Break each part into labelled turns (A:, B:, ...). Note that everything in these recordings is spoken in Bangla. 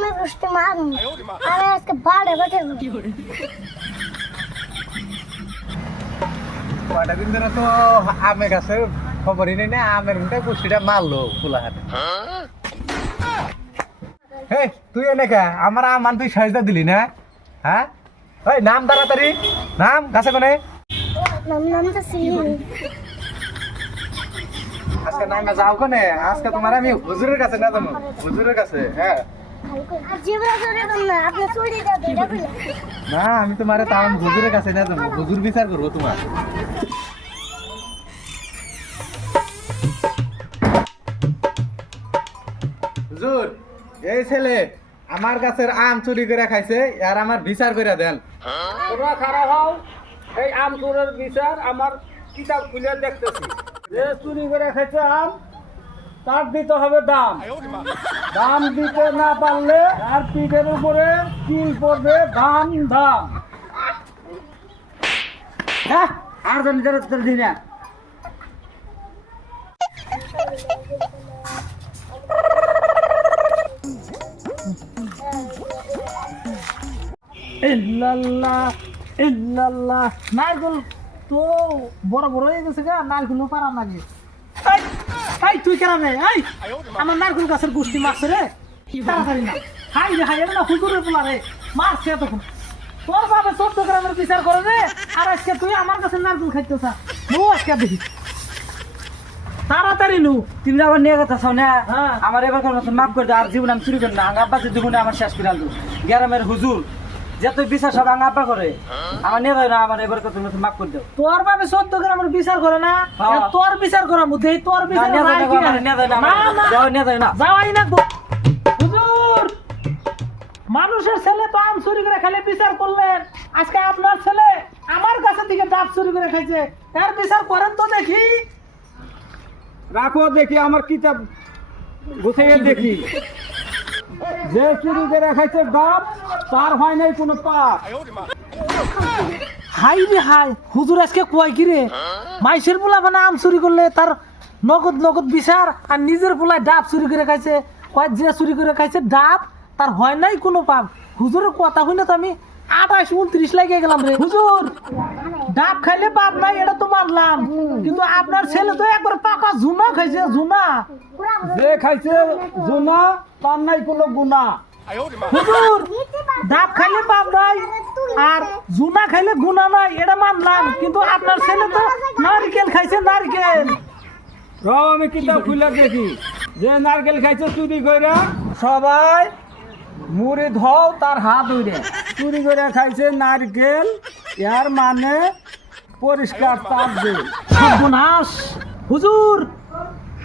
A: আমের গোষ্ঠী মারুন আরে আজকে বাড়ে বাটে
B: কয়টা দিন ধরে তো আমে গাছে খবরই নেই না আমের মধ্যে কুষ্টিটা মারলো খোলা হাতে। হে তুই এনেকা আমার আমান তুই সাজদা দিলি না? হ্যাঁ? ওই নাম তাড়াতাড়ি নাম গাছে কোনে?
A: নাম নাম তো
B: আজকে নামে যাও কোনে? আজকে তোমার আমি হুজুরের কাছে না যাব। হুজুরের কাছে হ্যাঁ।
A: না,
B: আমি তোমার তাম হুজুরের কাছে না যাব। হুজুর বিচার করব তোমার। হুজুর, এই ছেলে আমার গাছের আম চুরি করে খাইছে, আর আমার বিচার করে দেন।
C: তোমরা খারাপ হও, এই আম চোরের বিচার আমার কিতাব খুলে দেখতেছি। যে চুরি করে খাইছে আম তার দিতে হবে দাম। দাম দিতে না পারলে আর পিঠের উপরে কিল পড়বে দাম দাম। হ্যাঁ আর জন ইল্লাল্লাহ নারকেল তো বড় বড় হয়ে গেছে গা নারকেল পারা লাগে। এই তুই কেন রে? এই আমার নারকেল গাছের গোষ্ঠী মারছে রে। তাড়াতাড়ি না হাই রে হাই এটা না হুজুরের পোলা রে। মারছে এতক্ষণ। তোর বাবা চোদ্দ গ্রামের বিচার করে রে আর আজকে তুই আমার কাছে নারকেল খাইতে চা। নো আজকে দেখি। তাড়াতাড়ি নু।
D: তুমি আবার নিয়ে কথা শোনে
C: হ্যাঁ।
D: আমার এবার মাফ করে দাও আর জীবন আমি চুরি করি না। আঙ্গা আব্বা যে জীবনে আমার শেষ করে আনলো গ্রামের হুজুর যে তুই বিশ্বাস সব আঙ্গা আব্বা করে আমার নিয়ে না আমার এবার তুমি মাফ করে দাও
C: তোর বাবে চোদ্দ গ্রামের বিচার করে না। তোর বিচার করার মধ্যে তোর বিচার
D: নিয়ে যাও
C: রায়
D: না,
C: কি
D: আমার
C: আছে?
D: নিয়ে যাও না,
C: না,
D: আমার-
C: না,
D: যাও, নিয়ে যাও না।
C: যাওয়াই না হুজুর! মানুষের ছেলে তো আম চুরি করে খেলে বিচার করলেন আজকে আপনার ছেলে আমার কাছে থেকে ডাব চুরি করে খাইছে। তার বিচার করেন তো দেখি। রাখো দেখি আমার কিতাব গুছিয়ে দেখি। যে চুরি করে খাইছে ডাব তার হয় নাই কোনো পাপ। হাই রে হাই, হুজুর আজকে কয় কি মাইসের পোলা মানে আম চুরি করলে তার নগদ নগদ বিচার আর নিজের পোলায় ডাব চুরি করে খাইছে। কয় যে চুরি করে খাইছে ডাব, তার হয় নাই কোনো পাপ। হুজুরের কথা শুনে তো আমি আঠাশ উনত্রিশ লাগে গেলাম রে। হুজুর, ডাব খাইলে পাপ নাই, এটা তো মানলাম। কিন্তু আপনার ছেলে তো একবার পাকা ঝুনা খাইছে ঝুনা যে খাইছে ঝুনা তার নাই কোনো গুণা। হুজুর ডাব খাইলে পাপ নাই আর জুনা খাইলে গুণা নাই এটা মানলাম কিন্তু আপনার ছেলে তো নারকেল খাইছে নারকেল। আমি কিতাব খুলে দেখি। যে নারকেল খাইছে চুরি কইরা সবাই মুড়ি ধও তার হাত উড়ে চুরি করে খাইছে নারকেল এর মানে পরিষ্কার তাপ দে সর্বনাশ। হুজুর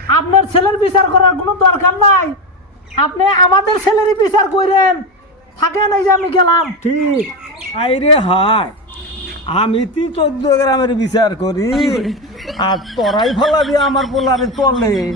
C: আপনার ছেলের বিচার করার কোনো দরকার নাই। আপনি আমাদের ছেলেরই বিচার করেন। থাকেন এই যে আমি গেলাম। ঠিক। আইরে হাই আমি তি চোদ্দ গ্রামের বিচার করি আর তোরাই ফলাবি আমার পোলারে তলে।